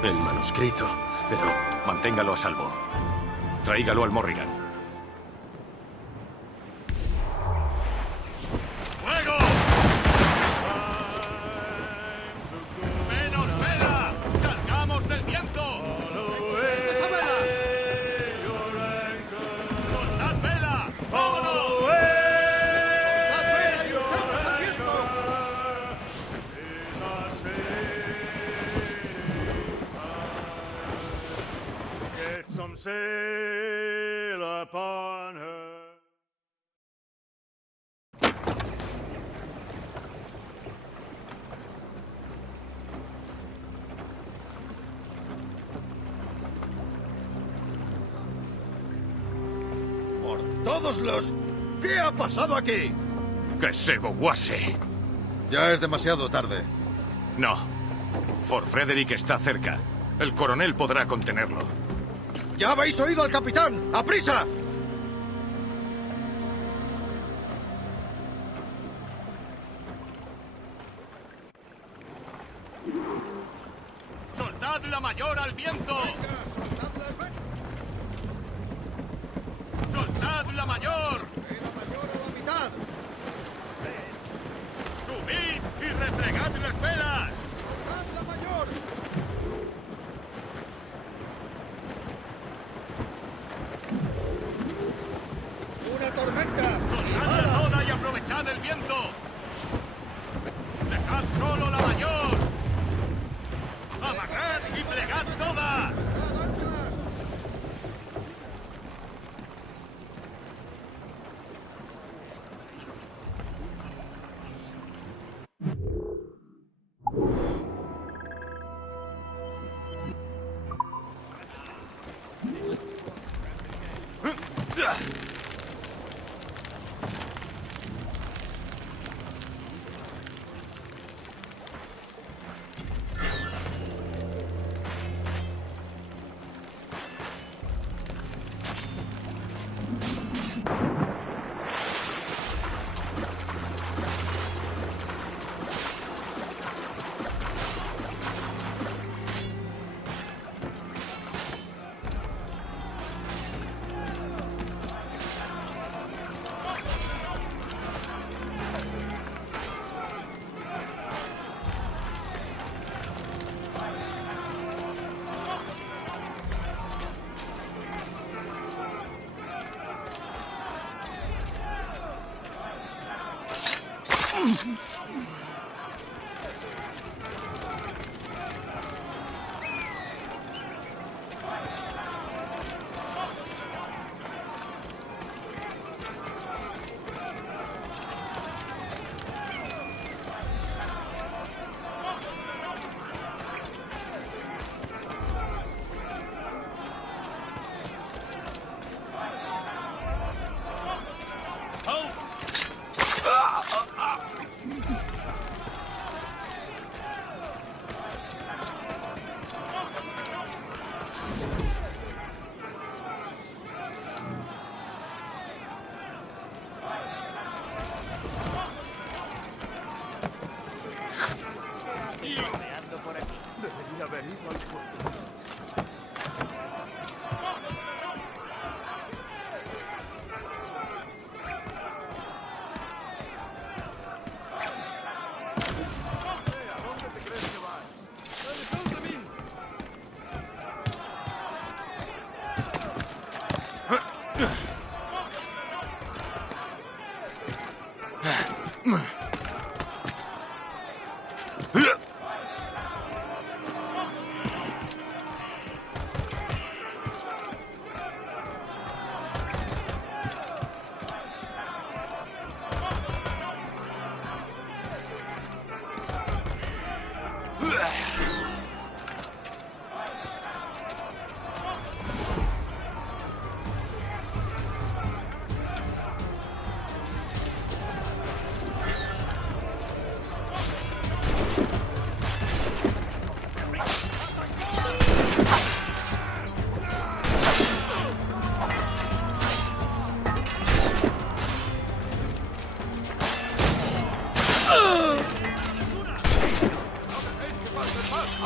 El manuscrito, pero... Manténgalo a salvo. Tráigalo al Morrigan. ¡Fuego! ¡Menos vela! ¡Salgamos del viento! ¡Esa vela! ¡Soltad vela! ¡Vámonos! ¡Soltad vela y usemos el viento! Get some sail upon her. ¡Por todos los... ¿Qué ha pasado aquí? ¡Que se goguase! Ya es demasiado tarde. No. Fort Frederick está cerca. El coronel podrá contenerlo. ¡Ya habéis oído al capitán! ¡Aprisa! ¡Soltad la mayor al viento! ¡Soltad la mayor! ¡La mayor a la mitad! ¡Subid y replegad las velas! ¡Soltad la mayor! ¡Una tormenta! ¡Soltadla toda y aprovechad el viento! ¡Dejad solo la mayor! ¡Amarrad y plegad toda!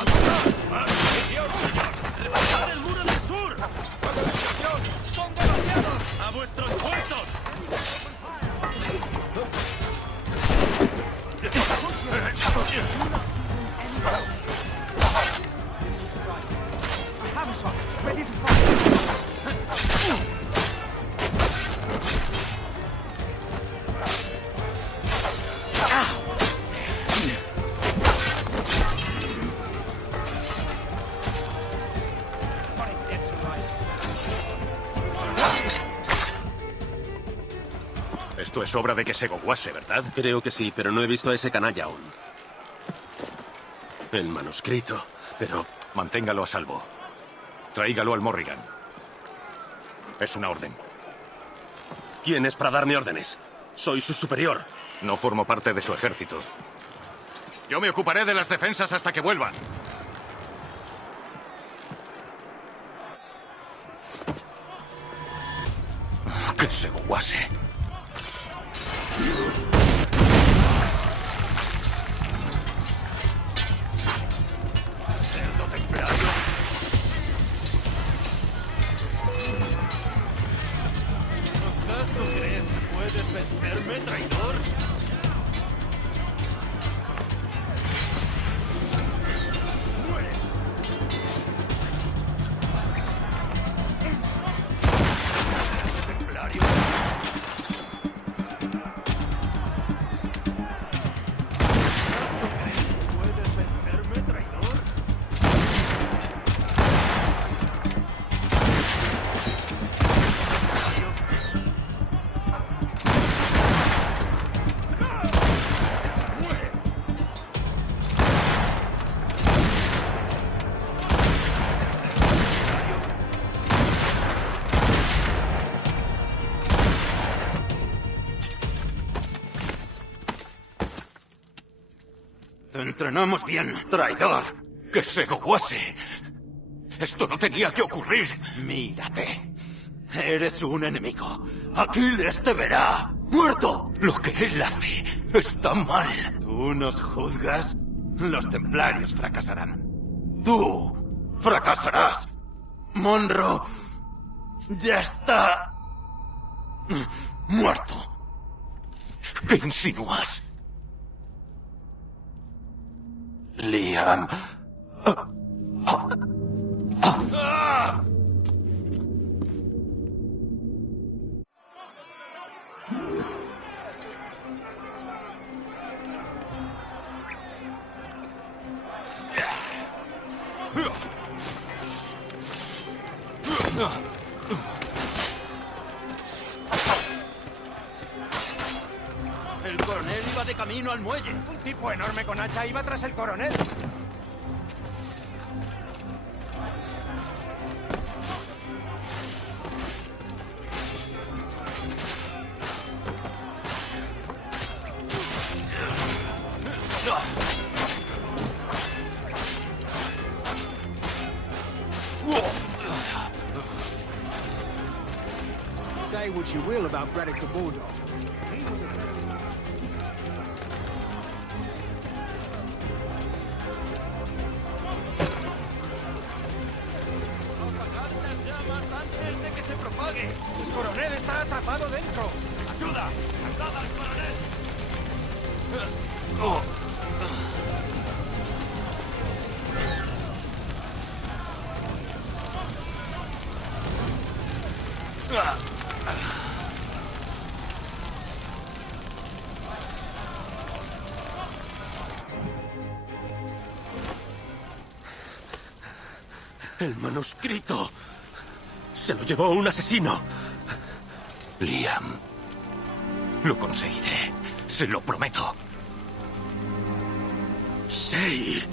¡Atención, señor! ¡Levantad el muro del sur! ¡Son demasiados! ¡A vuestros puestos! Esto es obra de Kesegowase, ¿verdad? Creo que sí, pero no he visto a ese canalla aún. El manuscrito, pero... Manténgalo a salvo. Tráigalo al Morrigan. Es una orden. ¿Quién es para darme órdenes? Soy su superior. No formo parte de su ejército. Yo me ocuparé de las defensas hasta que vuelvan. Kesegowase. ¡Cerdo templario! ¿Acaso crees que puedes vencerme, traidor? ¡Muere! ¡Templario! ¿Puedes vencerme, traidor? Te entrenamos bien, traidor. Kesegowase. Esto no tenía que ocurrir. Mírate. Eres un enemigo. Aquiles te verá. ¡Muerto! Lo que él hace está mal. ¿Tú nos juzgas? Los templarios fracasarán. Tú fracasarás. Monro ya está muerto. ¿Qué insinúas? Liam. El coronel iba de camino al muelle. Un tipo enorme con hacha iba tras el coronel. Say what you will about Braddock the Bulldog. ¡Antes de que se propague! El coronel está atrapado dentro. ¡Ayuda! ¡Ayuda al coronel! El manuscrito. Se lo llevó un asesino. Liam. Lo conseguiré. Se lo prometo. Sí.